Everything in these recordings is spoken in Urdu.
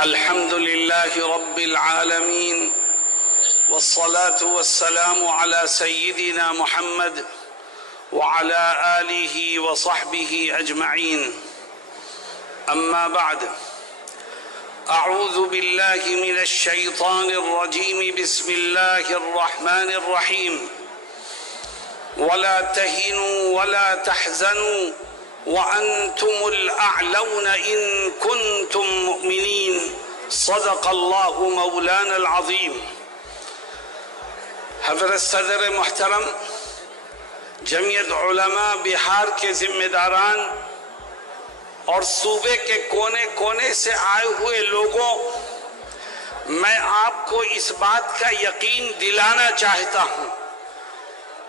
الحمد لله رب العالمين والصلاة والسلام على سيدنا محمد وعلى آله وصحبه أجمعين. أما بعد، أعوذ بالله من الشيطان الرجيم. بسم الله الرحمن الرحيم. ولا تهنوا ولا تحزنوا وأنتم الأعلون إن كنتم مؤمنين. صدق الله مولانا العظيم. حضرت صدر محترم، جمعیت علماء بہار کے ذمہ داران اور صوبے کے کونے کونے سے آئے ہوئے لوگوں، میں آپ کو اس بات کا یقین دلانا چاہتا ہوں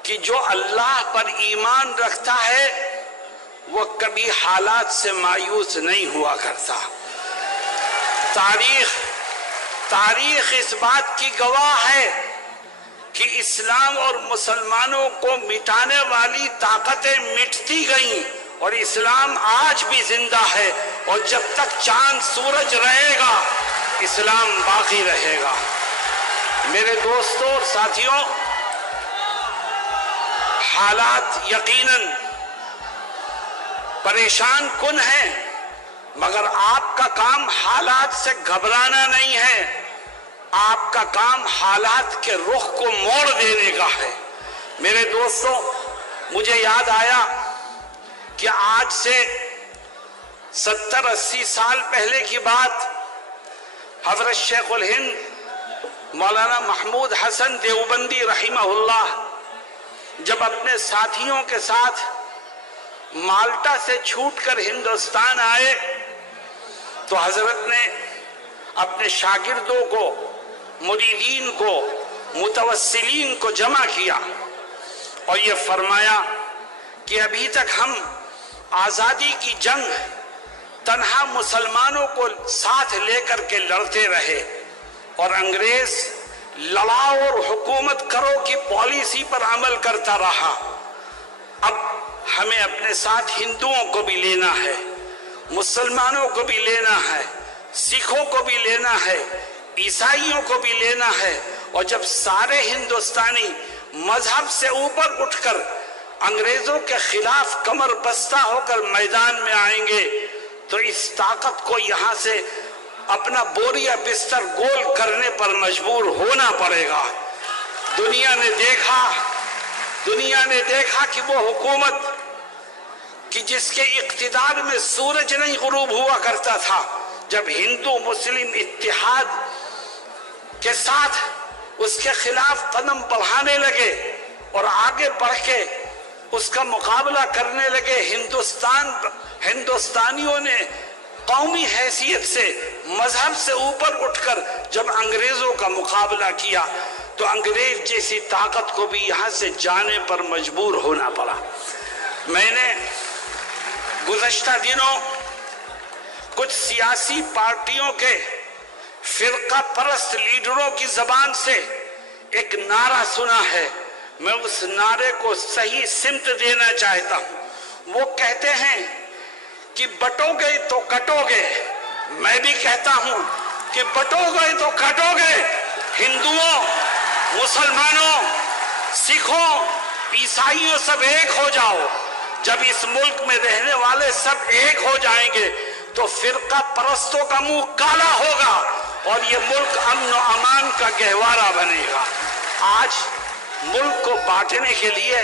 کہ جو اللہ پر ایمان رکھتا ہے وہ کبھی حالات سے مایوس نہیں ہوا کرتا. تاریخ اس بات کی گواہ ہے کہ اسلام اور مسلمانوں کو مٹانے والی طاقتیں مٹتی گئیں اور اسلام آج بھی زندہ ہے، اور جب تک چاند سورج رہے گا اسلام باقی رہے گا. میرے دوستوں اور ساتھیوں، حالات یقیناً پریشان کن ہیں، مگر آپ کا کام حالات سے گھبرانا نہیں ہے، آپ کا کام حالات کے رخ کو موڑ دینے کا ہے. میرے دوستوں، مجھے یاد آیا کہ آج سے 70-80 سال پہلے کی بات، حضرت شیخ الہند مولانا محمود حسن دیوبندی رحمہ اللہ جب اپنے ساتھیوں کے ساتھ مالٹا سے چھوٹ کر ہندوستان آئے تو حضرت نے اپنے شاگردوں کو، مریدین کو، متوسلین کو جمع کیا اور یہ فرمایا کہ ابھی تک ہم آزادی کی جنگ تنہا مسلمانوں کو ساتھ لے کر کے لڑتے رہے اور انگریز لڑاؤ اور حکومت کرو کی پالیسی پر عمل کرتا رہا. اب ہمیں اپنے ساتھ ہندوؤں کو بھی لینا ہے، مسلمانوں کو بھی لینا ہے، سکھوں کو بھی لینا ہے، عیسائیوں کو بھی لینا ہے، اور جب سارے ہندوستانی مذہب سے اوپر اٹھ کر انگریزوں کے خلاف کمر بستہ ہو کر میدان میں آئیں گے تو اس طاقت کو یہاں سے اپنا بوریا بستر گول کرنے پر مجبور ہونا پڑے گا. دنیا نے دیکھا کہ وہ حکومت کہ جس کے اقتدار میں سورج نہیں غروب ہوا کرتا تھا، جب ہندو مسلم اتحاد کے ساتھ اس کے خلاف قدم بڑھانے لگے اور آگے بڑھ کے اس کا مقابلہ کرنے لگے، ہندوستانیوں نے قومی حیثیت سے، مذہب سے اوپر اٹھ کر جب انگریزوں کا مقابلہ کیا تو انگریز جیسی طاقت کو بھی یہاں سے جانے پر مجبور ہونا پڑا. میں نے گزشتہ دنوں کچھ سیاسی پارٹیوں کے فرقہ پرست لیڈروں کی زبان سے ایک نعرہ سنا ہے، میں اس نعرے کو صحیح سمت دینا چاہتا ہوں. وہ کہتے ہیں کہ بٹو گے تو کٹو گے. میں بھی کہتا ہوں کہ بٹو گے تو کٹو گے. ہندوؤں، مسلمانوں، سکھوں، عیسائیوں سب ایک ہو جاؤ. جب اس ملک میں رہنے والے سب ایک ہو جائیں گے تو فرقہ پرستوں کا منہ کالا ہوگا اور یہ ملک امن و امان کا گہوارہ بنے گا. آج ملک کو بانٹنے کے لیے،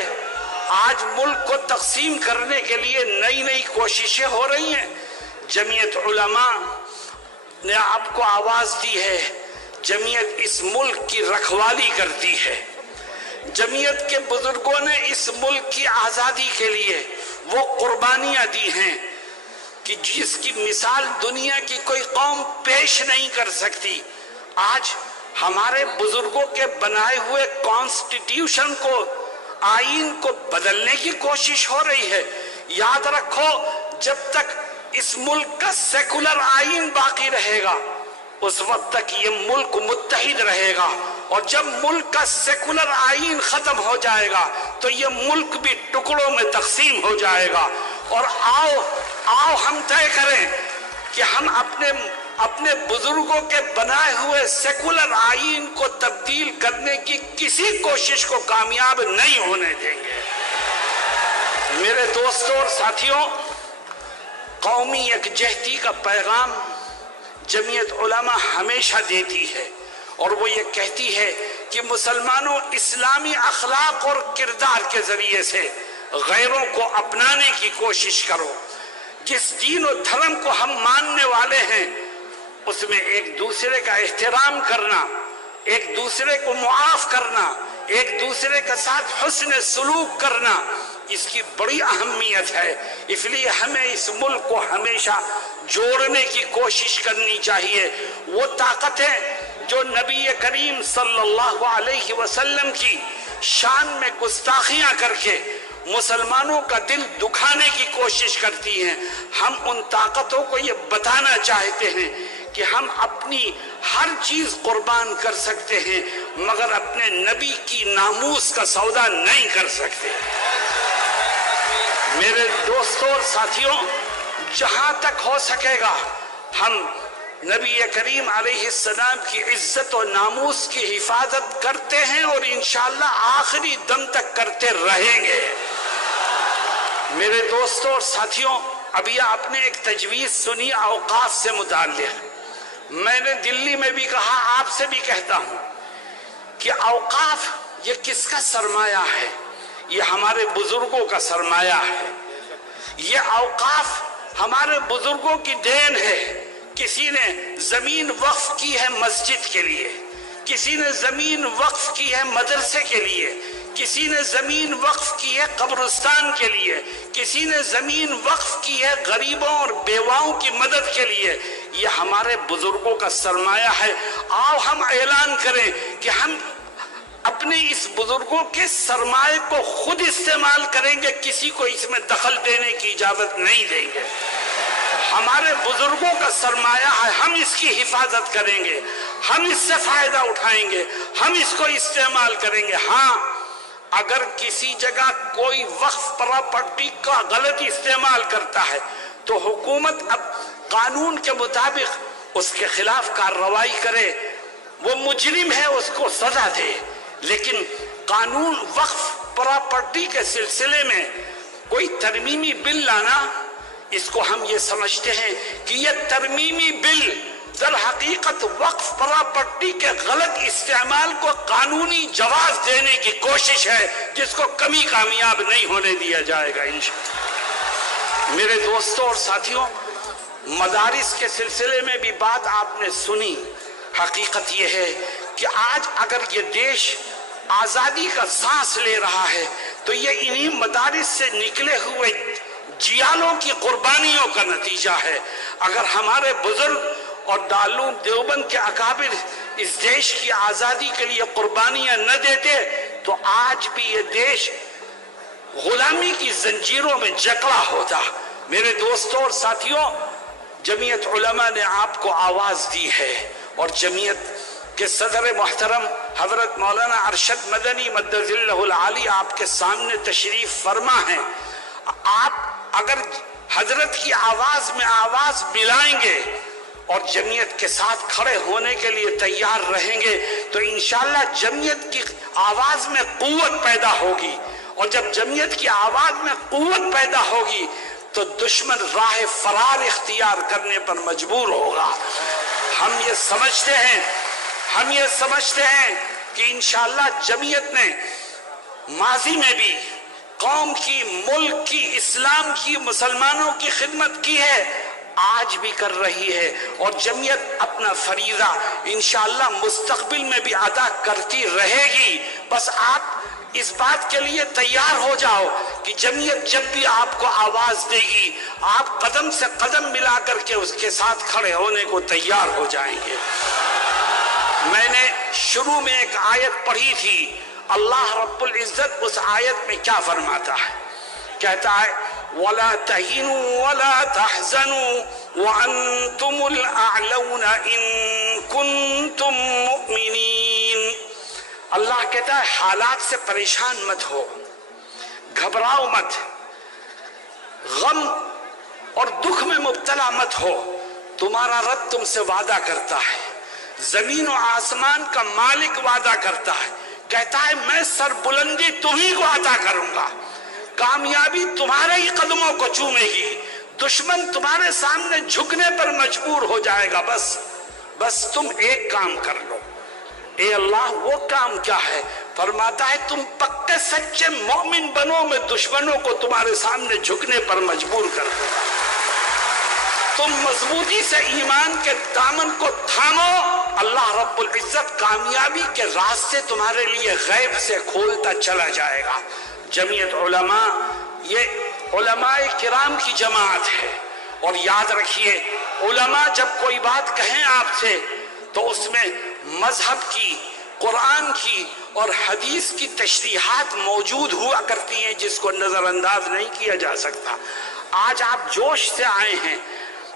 آج ملک کو تقسیم کرنے کے لیے نئی کوششیں ہو رہی ہیں. جمعیت علماء نے آپ کو آواز دی ہے. جمعیت اس ملک کی رکھوالی کرتی ہے. جمعیت کے بزرگوں نے اس ملک کی آزادی کے لیے وہ قربانیاں دی ہیں کہ جس کی مثال دنیا کی کوئی قوم پیش نہیں کر سکتی. آج ہمارے بزرگوں کے بنائے ہوئے کانسٹیٹیوشن کو، آئین کو بدلنے کی کوشش ہو رہی ہے. یاد رکھو، جب تک اس ملک کا سیکولر آئین باقی رہے گا اس وقت تک یہ ملک متحد رہے گا، اور جب ملک کا سیکولر آئین ختم ہو جائے گا تو یہ ملک بھی ٹکڑوں میں تقسیم ہو جائے گا. اور آؤ ہم طے کریں کہ ہم اپنے اپنے بزرگوں کے بنائے ہوئے سیکولر آئین کو تبدیل کرنے کی کسی کوشش کو کامیاب نہیں ہونے دیں گے۔ میرے دوستوں اور ساتھیوں، قومی یکجہتی کا پیغام جمعیت علماء ہمیشہ دیتی ہے، اور وہ یہ کہتی ہے کہ مسلمانوں اسلامی اخلاق اور کردار کے ذریعے سے غیروں کو اپنانے کی کوشش کرو۔ جس دین و دھرم کو ہم ماننے والے ہیں اس میں ایک دوسرے کا احترام کرنا، ایک دوسرے کو معاف کرنا، ایک دوسرے کے ساتھ حسن سلوک کرنا، اس کی بڑی اہمیت ہے۔ اس لیے ہمیں اس ملک کو ہمیشہ جوڑنے کی کوشش کرنی چاہیے۔ وہ طاقتیں جو نبی کریم صلی اللہ علیہ وسلم کی شان میں گستاخیاں کر کے مسلمانوں کا دل دکھانے کی کوشش کرتی ہیں، ہم ان طاقتوں کو یہ بتانا چاہتے ہیں کہ ہم اپنی ہر چیز قربان کر سکتے ہیں مگر اپنے نبی کی ناموس کا سودا نہیں کر سکتے۔ میرے دوستوں اور ساتھیوں، جہاں تک ہو سکے گا ہم نبی کریم علیہ السلام کی عزت و ناموس کی حفاظت کرتے ہیں اور انشاءاللہ آخری دم تک کرتے رہیں گے۔ میرے دوستوں اور ساتھیوں، ابھی آپ نے ایک تجویز سنی اوقاف سے متعلق۔ میں نے دلی میں بھی کہا، آپ سے بھی کہتا ہوں کہ اوقاف یہ کس کا سرمایہ ہے؟ یہ ہمارے بزرگوں کا سرمایہ ہے۔ یہ اوقاف ہمارے بزرگوں کی دین ہے۔ کسی نے زمین وقف کی ہے مسجد کے لیے، کسی نے زمین وقف کی ہے مدرسے کے لیے، کسی نے زمین وقف کی ہے قبرستان کے لیے، کسی نے زمین وقف کی ہے غریبوں اور بیواؤں کی مدد کے لیے۔ یہ ہمارے بزرگوں کا سرمایہ ہے۔ آؤ ہم اعلان کریں کہ ہم اپنے اس بزرگوں کے سرمایہ کو خود استعمال کریں گے، کسی کو اس میں دخل دینے کی اجازت نہیں دیں گے۔ ہمارے بزرگوں کا سرمایہ ہے، ہم اس کی حفاظت کریں گے، ہم اس سے فائدہ اٹھائیں گے، ہم اس کو استعمال کریں گے۔ ہاں، اگر کسی جگہ کوئی وقف پراپرٹی کا غلط استعمال کرتا ہے تو حکومت اب قانون کے مطابق اس کے خلاف کارروائی کرے، وہ مجرم ہے اس کو سزا دے، لیکن قانون وقف پراپرٹی کے سلسلے میں کوئی ترمیمی بل لانا، اس کو ہم یہ سمجھتے ہیں کہ یہ ترمیمی بل در حقیقت وقف پراپرٹی کے غلط استعمال کو قانونی جواز دینے کی کوشش ہے، جس کو کمی کامیاب نہیں ہونے دیا جائے گا انشاءاللہ۔ میرے دوستوں اور ساتھیوں، مدارس کے سلسلے میں بھی بات آپ نے سنی۔ حقیقت یہ ہے کہ آج اگر یہ دیش آزادی کا سانس لے رہا ہے تو یہ انہی مدارس سے نکلے ہوئے جیالوں کی قربانیوں کا نتیجہ ہے۔ اگر ہمارے بزرگ اور دارالعلوم دیوبند کے اکابر اس دیش کی آزادی کے لیے قربانیاں نہ دیتے تو آج بھی یہ دیش غلامی کی زنجیروں میں جکڑا ہوتا۔ میرے دوستوں اور ساتھیوں، جمعیت علماء نے آپ کو آواز دی ہے، اور جمعیت کے صدر محترم حضرت مولانا ارشد مدنی مدد ذلہ العالی آپ کے سامنے تشریف فرما ہیں۔ آپ اگر حضرت کی آواز میں آواز ملائیں گے اور جمعیت کے ساتھ کھڑے ہونے کے لیے تیار رہیں گے تو انشاءاللہ جمعیت کی آواز میں قوت پیدا ہوگی، اور جب جمعیت کی آواز میں قوت پیدا ہوگی تو دشمن راہ فرار اختیار کرنے پر مجبور ہوگا۔ ہم یہ سمجھتے ہیں کہ انشاءاللہ جمعیت نے ماضی میں بھی قوم کی، ملک کی، اسلام کی، مسلمانوں کی خدمت کی ہے، آج بھی کر رہی ہے، اور جمعیت اپنا فریضہ انشاءاللہ مستقبل میں بھی ادا کرتی رہے گی۔ بس آپ اس بات کے لیے تیار ہو جاؤ کہ جمعیت جب بھی آپ کو آواز دے گی آپ قدم سے قدم ملا کر کے اس کے ساتھ کھڑے ہونے کو تیار ہو جائیں گے۔ میں نے شروع میں ایک آیت پڑھی تھی، اللہ رب العزت اس آیت میں کیا فرماتا ہے؟ کہتا ہے وَلَا تَهِنُوا وَلَا تَحْزَنُوا وَأَنْتُمُ الْأَعْلَوْنَ إِن كُنتُم مُؤْمِنِينَ۔ اللہ کہتا ہے حالات سے پریشان مت ہو، گھبراؤ مت، غم اور دکھ میں مبتلا مت ہو، تمہارا رب تم سے وعدہ کرتا ہے، زمین و آسمان کا مالک وعدہ کرتا ہے، کہتا ہے میں سر بلندی تمہیں کو عطا کروں گا، کامیابی تمہارے ہی قدموں کو چومے گی، دشمن تمہارے سامنے جھکنے پر مجبور ہو جائے گا، بس تم ایک کام کر لو۔ اے اللہ وہ کام کیا ہے؟ فرماتا ہے تم پکے سچے مومن بنو، میں دشمنوں کو تمہارے سامنے جھکنے پر مجبور کر دوں گا۔ تم مضبوطی سے ایمان کے دامن کو تھامو، اللہ رب العزت کامیابی کے راستے تمہارے لیے غیب سے کھولتا چلا جائے گا۔ جمعیت علماء یہ علماء کرام کی جماعت ہے، اور یاد رکھیے علماء جب کوئی بات کہیں آپ سے تو اس میں مذہب کی، قرآن کی اور حدیث کی تشریحات موجود ہوا کرتی ہیں، جس کو نظر انداز نہیں کیا جا سکتا۔ آج آپ جوش سے آئے ہیں،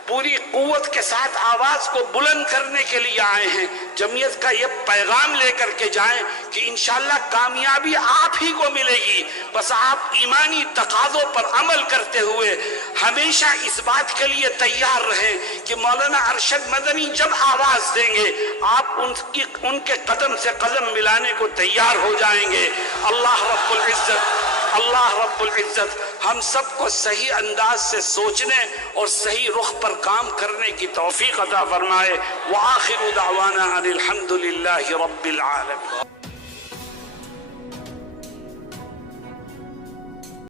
پوری قوت کے ساتھ آواز کو بلند کرنے کے لیے آئے ہیں، جمعیت کا یہ پیغام لے کر کے جائیں کہ انشاءاللہ کامیابی آپ ہی کو ملے گی، بس آپ ایمانی تقاضوں پر عمل کرتے ہوئے ہمیشہ اس بات کے لیے تیار رہیں کہ مولانا ارشد مدنی جب آواز دیں گے آپ ان کے قدم سے قدم ملانے کو تیار ہو جائیں گے۔ اللہ رب العزت ہم سب کو صحیح انداز سے سوچنے اور صحیح رخ پر کام کرنے کی توفیق عطا فرمائے۔ وآخر دعوانا ان الحمد للہ رب العالمین۔